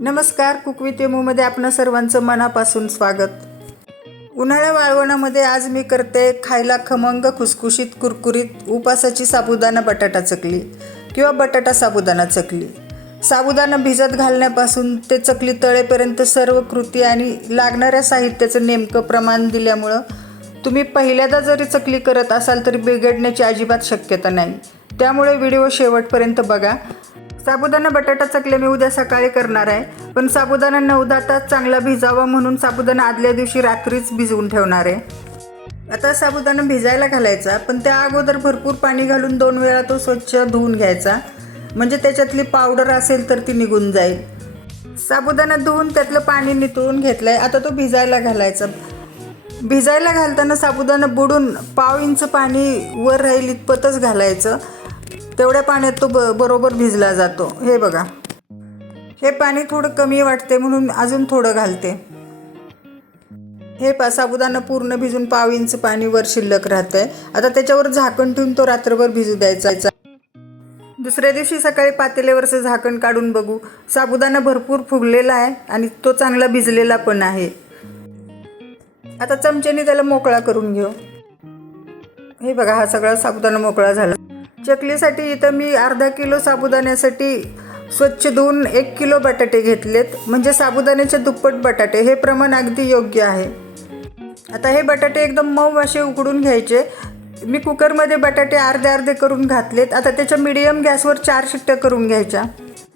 नमस्कार, cook with यमूमध्ये आपणा सर्वांचं मनापासून स्वागत। उन्हाळ्या वाळवणामध्ये आज मी करते खायला खमंग खुसखुशीत कुरकुरीत उपासाची साबुदाणा बटाटा चकली किंवा बटाटा साबुदाणा चकली। साबुदाणा भिजत घालण्यापासून ते चकली तळेपर्यंत सर्व कृती आणि लागणाऱ्या साहित्याचं नेमकं प्रमाण दिल्यामुळं तुम्ही पहिल्यांदा जरी चकली करत असाल तरी बिघडण्याची अजिबात शक्यता नाही। त्यामुळे व्हिडिओ शेवटपर्यंत बघा। साबुदाणा बटाटा चकली मी उद्या सकाळी करणार आहे, पण साबुदाणा 9-10 तास चांगला भिजावा म्हणून साबुदाणा आदल्या दिवशी रात्रीच भिजवून ठेवणार आहे। आता साबुदाणा भिजायला घालायचा, पण त्या अगोदर भरपूर पाणी घालून 2 वेळा तो स्वच्छ धुवून घ्यायचा, म्हणजे त्याच्यातली पावडर असेल तर ती निघून जाईल। साबुदाणा धुवून त्यातलं पाणी निथळून घेतलंय। आता तो भिजायला घालायचा। भिजायला घालताना साबुदाणा बुडून 1/2 इंच पाणी वर राहील इतपतच घालायचं, तेवढ्या पाण्यात तो बरोबर भिजला जातो। हे बघा, हे पाणी थोडं कमी वाटते म्हणून अजून थोडं घालते। हे साबुदाणा पूर्ण भिजून 1/2 इंच पाणी वर शिल्लक राहतंय। आता त्याच्यावर झाकण ठेवून तो रात्रभर भिजू द्यायचा। दुसऱ्या दिवशी सकाळी पातेल्यावरचं झाकण काढून बघू, साबुदाणा भरपूर फुगलेला आहे आणि तो चांगला भिजलेला पण आहे। आता चमच्याने त्याला मोकळा करून घेऊ। हे बघा, हा सगळा साबुदाणा मोकळा झाला। चकलीसाठी इथं मी अर्धा किलो साबुदाण्यासाठी स्वच्छ धुवून 1 किलो बटाटे घेतलेत, म्हणजे साबुदाण्याच्या दुप्पट बटाटे। हे प्रमाण अगदी योग्य आहे। आता हे बटाटे एकदम मऊ असे उकडून घ्यायचे। मी कुकरमध्ये बटाटे अर्धे करून घातलेत। आता त्याच्या मीडियम गॅसवर 4 शिट्ट्या करून घ्यायच्या।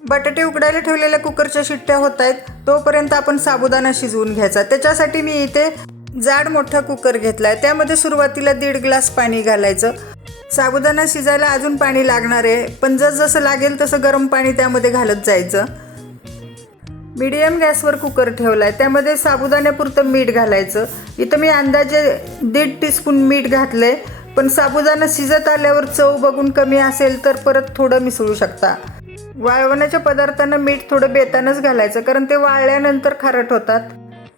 बटाटे उकडायला ठेवलेल्या कुकरच्या शिट्ट्या होत आहेत, तोपर्यंत आपण साबुदाणा शिजवून घ्यायचा। त्याच्यासाठी मी इथे जाड मोठा कुकर घेतलाय। त्यामध्ये सुरुवातीला 1.5 ग्लास पाणी घालायचं। साबुदाणा शिजायला अजून पाणी लागणार आहे, पण जसं लागेल तसं गरम पाणी त्यामध्ये घालत जायचं। मीडियम गॅसवर कुकर ठेवलाय। त्यामध्ये साबुदाण्यापुरतं मीठ घालायचं। इथं मी अंदाजे 1.5 टीस्पून मीठ घातलंय, पण साबुदाणा शिजत आल्यावर चव बघून कमी असेल तर परत थोडं मिसळू शकता। वाळवण्याच्या पदार्थांना मीठ थोडं बेतानच घालायचं, कारण ते वाळल्यानंतर खारट होतात।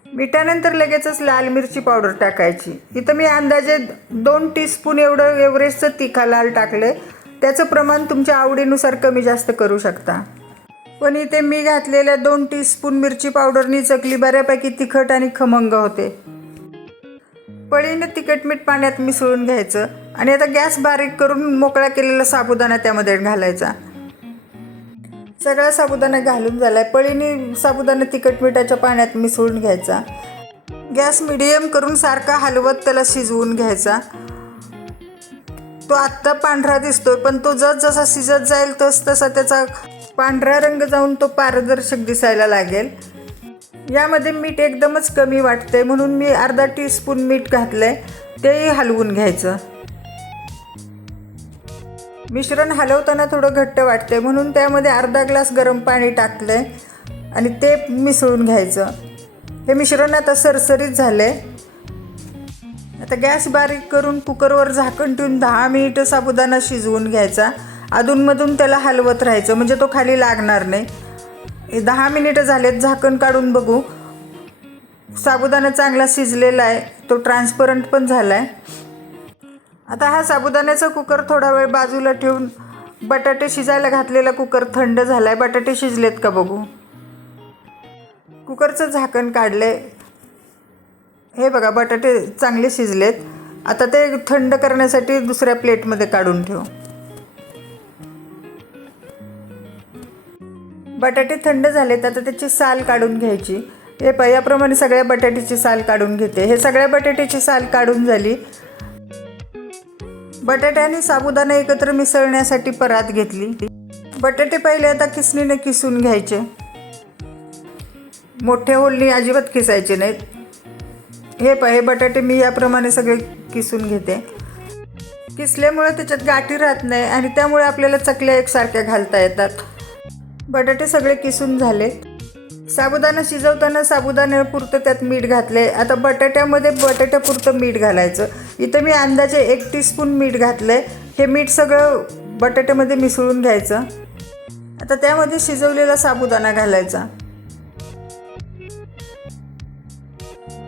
मिठानंतर लगेचच लाल मिरची पावडर टाकायची। इथं मी अंदाजे 2 टीस्पून एवढं एव्हरेस्टचं तिखा लाल टाकले। त्याचं प्रमाण तुमच्या आवडीनुसार कमी जास्त करू शकता, पण इथे मी घातलेल्या 2 टीस्पून मिरची पावडरनी चकली बऱ्यापैकी तिखट आणि खमंग होते। पळीनं तिखट मीठ पाण्यात मिसळून घ्यायचं आणि आता गॅस बारीक करून मोकळा केलेला साबुदाणा त्यामध्ये घालायचा। सगळा साबुदाणा घालून झालाय। पळीने साबुदाणा तिखट मिठाच्या पाण्यात मिसळून घ्यायचा। गॅस मिडियम करून सारखा हलवत त्याला शिजवून घ्यायचा। तो आत्ता पांढरा दिसतोय, पण तो जसा शिजत जाईल तसा त्याचा पांढरा रंग जाऊन तो पारदर्शक दिसायला लागेल। यामध्ये मीठ एकदमच कमी वाटतंय, म्हणून मी अर्धा टीस्पून मीठ घातलंय। तेही हलवून घ्यायचं। मिश्रण हलवताना थोडं घट्ट वाटते, म्हणून त्यामध्ये अर्धा ग्लास गरम पाणी टाकलंय आणि ते मिसळून घ्यायचं। हे मिश्रण आता सरसरीत झालंय। आता गॅस बारीक करून कुकरवर झाकण ठेवून 10 मिनिटं साबुदाणा शिजवून घ्यायचा। अधूनमधून त्याला हलवत राहायचं, म्हणजे तो खाली लागणार नाही। 10 मिनिटं झालेत, झाकण काढून बघू। साबुदाणा चांगला शिजलेला आहे, तो ट्रान्सपरंट पण झाला आहे। आता हा साबुदाण्याचा कुकर थोडा वेळ बाजूला ठेवून बटाटे शिजायला घातलेला कुकर थंड झाला आहे। बटाटे शिजलेत का बघू। कुकरचं झाकण काढले। हे बघा, बटाटे चांगले शिजलेत। आता ते थंड करण्यासाठी दुसऱ्या प्लेटमध्ये काढून ठेवू। बटाटे थंड झालेत, आता त्याची साल काढून घ्यायची। हे याप्रमाणे सगळ्या बटाट्याची साल काढून घेते। हे सगळ्या बटाट्याची साल काढून झाली। बटाटे आणि साबुदाणा एकत्र मिसळण्यासाठी परात घेतली। बटाटे पहिले आता किसणीने किसून घ्यायचे। मोठ्या होलनी अजिबात किसायचे नाहीत। हे बटाटे मी याप्रमाणे सगळे किसून घेते। किसल्यामुळे त्याच्यात गाठी राहत नाही आणि त्यामुळे आपल्याला चकल्या एकसारख्या घालता येतात। बटाटे सगळे किसून झाले। साबुदाणा शिजवताना साबुदाण्यापुरतं त्यात मीठ घातले। आता बटाट्यामध्ये बटाट्यापुरतं मीठ घालायचं। इथं मी अंदाजे 1 टीस्पून मीठ घातलंय। हे मीठ सगळं बटाट्यामध्ये मिसळून घ्यायचं। आता त्यामध्ये शिजवलेला साबुदाणा घालायचा।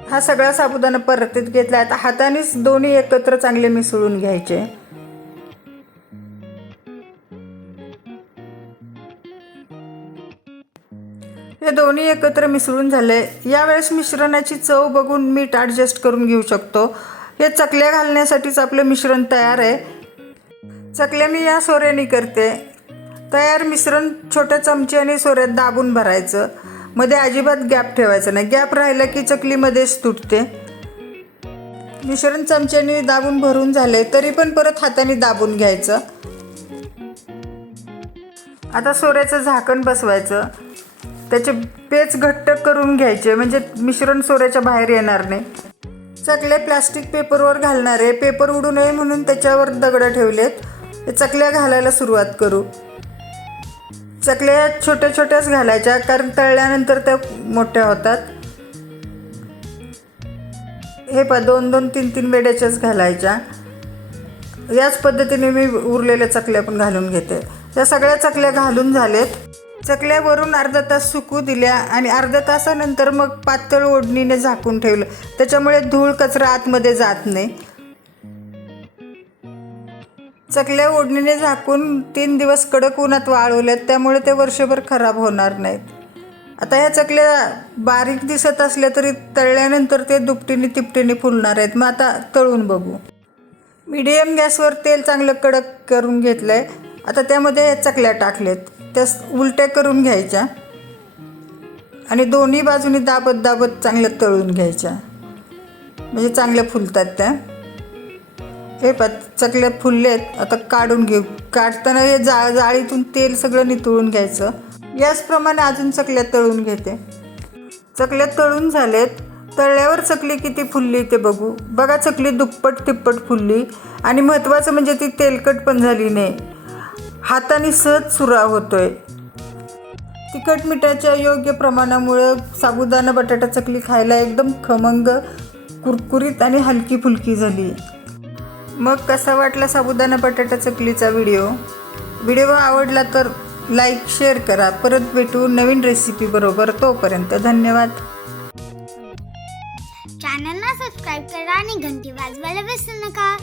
हा सगळा साबुदाणा परतीत घेतला। आता हातानेच दोन्ही एकत्र चांगले मिसळून घ्यायचे। हे दोन्ही एकत्र मिसळून झाले. यावेळेस मिश्रणाची चव बघून मीठ ॲडजस्ट करून घेऊ शकतो. हे चकल्या घालण्यासाठीच आपलं मिश्रण तयार आहे. चकल्या मी या सोऱ्याने करते. तयार मिश्रण छोट्या चमच्याने सोऱ्यात दाबून भरायचं. मध्ये अजिबात गॅप ठेवायचा नाही. गॅप राहिला की चकलीमध्येच तुटते. मिश्रण चमच्याने दाबून भरून झाले तरी पण परत हाताने दाबून घ्यायचं. आता सोऱ्याचं झाकण बसवायचं. त्याचे पेच घट्ट करून घ्यायचे म्हणजे मिश्रण सोऱ्याच्या बाहेर येणार नाही. चकल्या प्लास्टिक पेपरवर घालणार आहे. पेपर उडू नये म्हणून त्याच्यावर दगडं ठेवलेत. हे चकल्या घालायला सुरुवात करू. चकल्या छोट्या छोट्याच घालायच्या कारण तळल्यानंतर त्या मोठ्या होतात. हे 2-2, 3-3 वेड्याच्याच घालायच्या. याच पद्धतीने मी उरलेल्या चकल्या पण घालून घेते. या सगळ्या चकल्या घालून झालेत. चकल्यावरून अर्धा तास सुकू दिल्या आणि अर्ध्या तासानंतर मग पातळ ओढणीने झाकून ठेवलं. त्याच्यामुळे धूळ कचरा आतमध्ये जात नाही. चकल्या ओढणीने झाकून 3 दिवस कडक उन्हात वाळवल्यात त्यामुळे ते वर्षभर खराब होणार नाहीत. आता ह्या चकल्या बारीक दिसत असल्या तरी तळल्यानंतर ते दुपटीने तिपटीने फुलणार आहेत. मग आता तळून बघू. मीडियम गॅसवर तेल चांगलं कडक करून घेतलं आहे. आता त्यामध्ये ह्या चकल्या टाकलेत. त्या उलट्या करून घ्यायच्या आणि दोन्ही बाजूनी दाबत दाबत चांगल्या तळून घ्यायच्या म्हणजे चांगल्या फुलतात त्या. हे चकल्या फुललेत. आता काढून घेऊ. काढताना हे जाळीतून तेल सगळं नितळून घ्यायचं. याचप्रमाणे अजून चकल्या तळून घेते. चकल्या तळून झालेत. तळल्यावर चकली किती फुलली ते बघू. बघा चकली दुप्पट तिप्पट फुलली आणि महत्त्वाचं म्हणजे ती तेलकट पण झाली नाही. हाताने सहज चुरा होतोय. तिखट मिठाच्या योग्य प्रमाणामुळं साबुदाणा बटाटा चकली खायला एकदम खमंग, कुरकुरीत आणि हलकी फुलकी झाली. मग कसा वाटला साबुदाणा बटाटा चकलीचा व्हिडिओ आवडला तर लाईक शेअर करा. परत भेटू नवीन रेसिपी बरोबर. तोपर्यंत धन्यवाद. चॅनलला सबस्क्राईब करा आणि घंटी वाजवायला विसरू नका.